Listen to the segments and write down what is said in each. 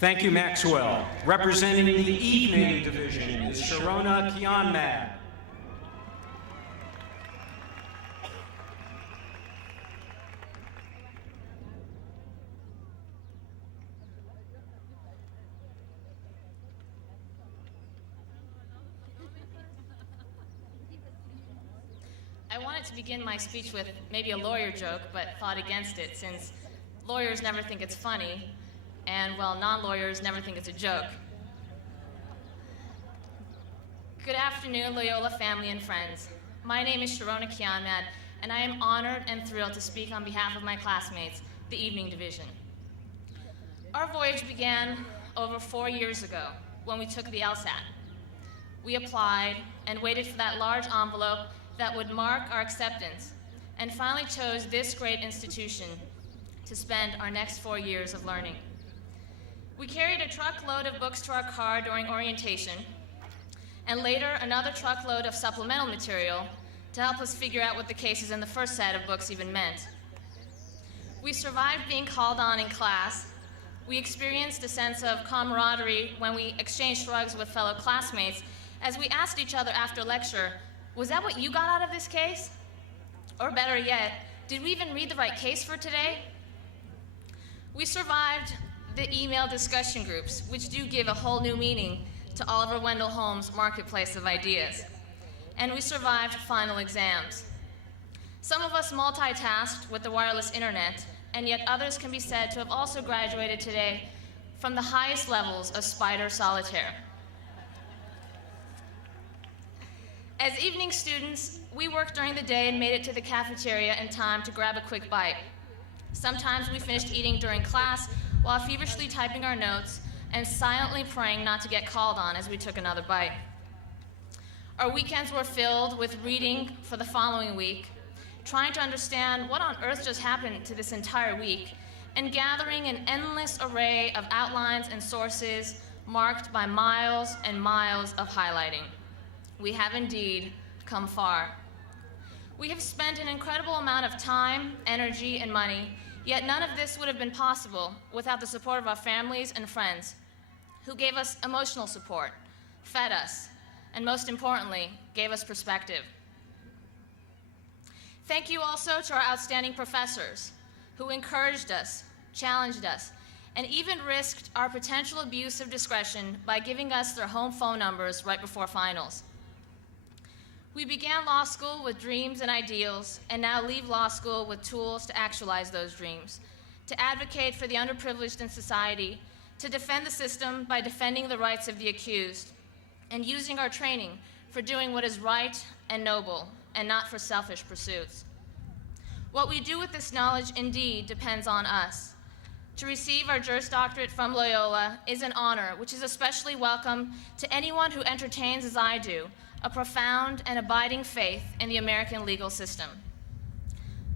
Thank you, Maxwell. Representing the evening division is Sharona Kianmahd. I wanted to begin my speech with maybe a lawyer joke, but thought against it since lawyers never think it's funny, and, well, non-lawyers never think it's a joke. Good afternoon, Loyola family and friends. My name is Sharona Kianmahd, and I am honored and thrilled to speak on behalf of my classmates, the Evening Division. Our voyage began over 4 years ago when we took the LSAT. We applied and waited for that large envelope that would mark our acceptance, and finally chose this great institution to spend our next 4 years of learning. We carried a truckload of books to our car during orientation, and later another truckload of supplemental material to help us figure out what the cases in the first set of books even meant. We survived being called on in class. We experienced a sense of camaraderie when we exchanged shrugs with fellow classmates as we asked each other after lecture, "Was that what you got out of this case?" Or better yet, "Did we even read the right case for today?" We survived the email discussion groups, which do give a whole new meaning to Oliver Wendell Holmes' marketplace of ideas. And we survived final exams. Some of us multitasked with the wireless internet, and yet others can be said to have also graduated today from the highest levels of spider solitaire. As evening students, we worked during the day and made it to the cafeteria in time to grab a quick bite. Sometimes we finished eating during class while feverishly typing our notes and silently praying not to get called on as we took another bite. Our weekends were filled with reading for the following week, trying to understand what on earth just happened to this entire week, and gathering an endless array of outlines and sources marked by miles and miles of highlighting. We have indeed come far. We have spent an incredible amount of time, energy, and money, yet none of this would have been possible without the support of our families and friends, who gave us emotional support, fed us, and most importantly, gave us perspective. Thank you also to our outstanding professors, who encouraged us, challenged us, and even risked our potential abuse of discretion by giving us their home phone numbers right before finals. We began law school with dreams and ideals, and now leave law school with tools to actualize those dreams, to advocate for the underprivileged in society, to defend the system by defending the rights of the accused, and using our training for doing what is right and noble, and not for selfish pursuits. What we do with this knowledge indeed depends on us. To receive our Juris Doctorate from Loyola is an honor which is especially welcome to anyone who entertains, as I do, a profound and abiding faith in the American legal system.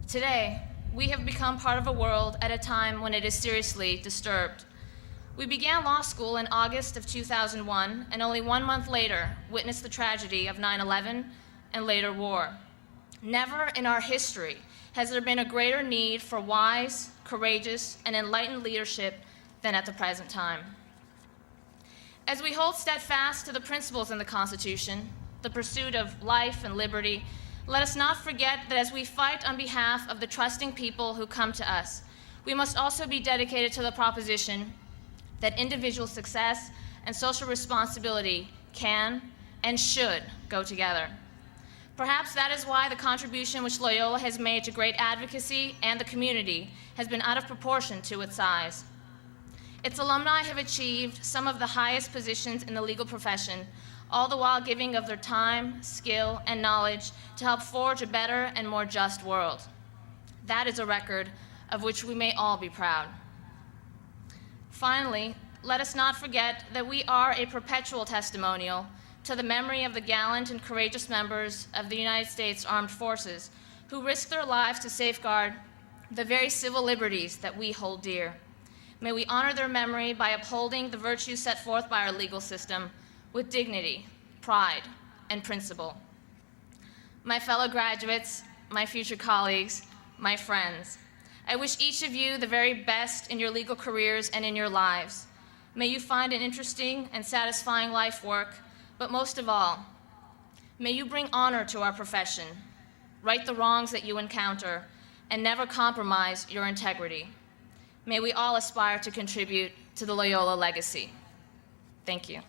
Today, we have become part of a world at a time when it is seriously disturbed. We began law school in August of 2001, and only 1 month later witnessed the tragedy of 9/11 and later war. Never in our history has there been a greater need for wise, courageous, and enlightened leadership than at the present time. As we hold steadfast to the principles in the Constitution, the pursuit of life and liberty, let us not forget that as we fight on behalf of the trusting people who come to us, we must also be dedicated to the proposition that individual success and social responsibility can and should go together. Perhaps that is why the contribution which Loyola has made to great advocacy and the community has been out of proportion to its size. Its alumni have achieved some of the highest positions in the legal profession, all the while giving of their time, skill, and knowledge to help forge a better and more just world. That is a record of which we may all be proud. Finally, let us not forget that we are a perpetual testimonial to the memory of the gallant and courageous members of the United States Armed Forces who risked their lives to safeguard the very civil liberties that we hold dear. May we honor their memory by upholding the virtues set forth by our legal system with dignity, pride, and principle. My fellow graduates, my future colleagues, my friends, I wish each of you the very best in your legal careers and in your lives. May you find an interesting and satisfying life work, but most of all, may you bring honor to our profession, right the wrongs that you encounter, and never compromise your integrity. May we all aspire to contribute to the Loyola legacy. Thank you.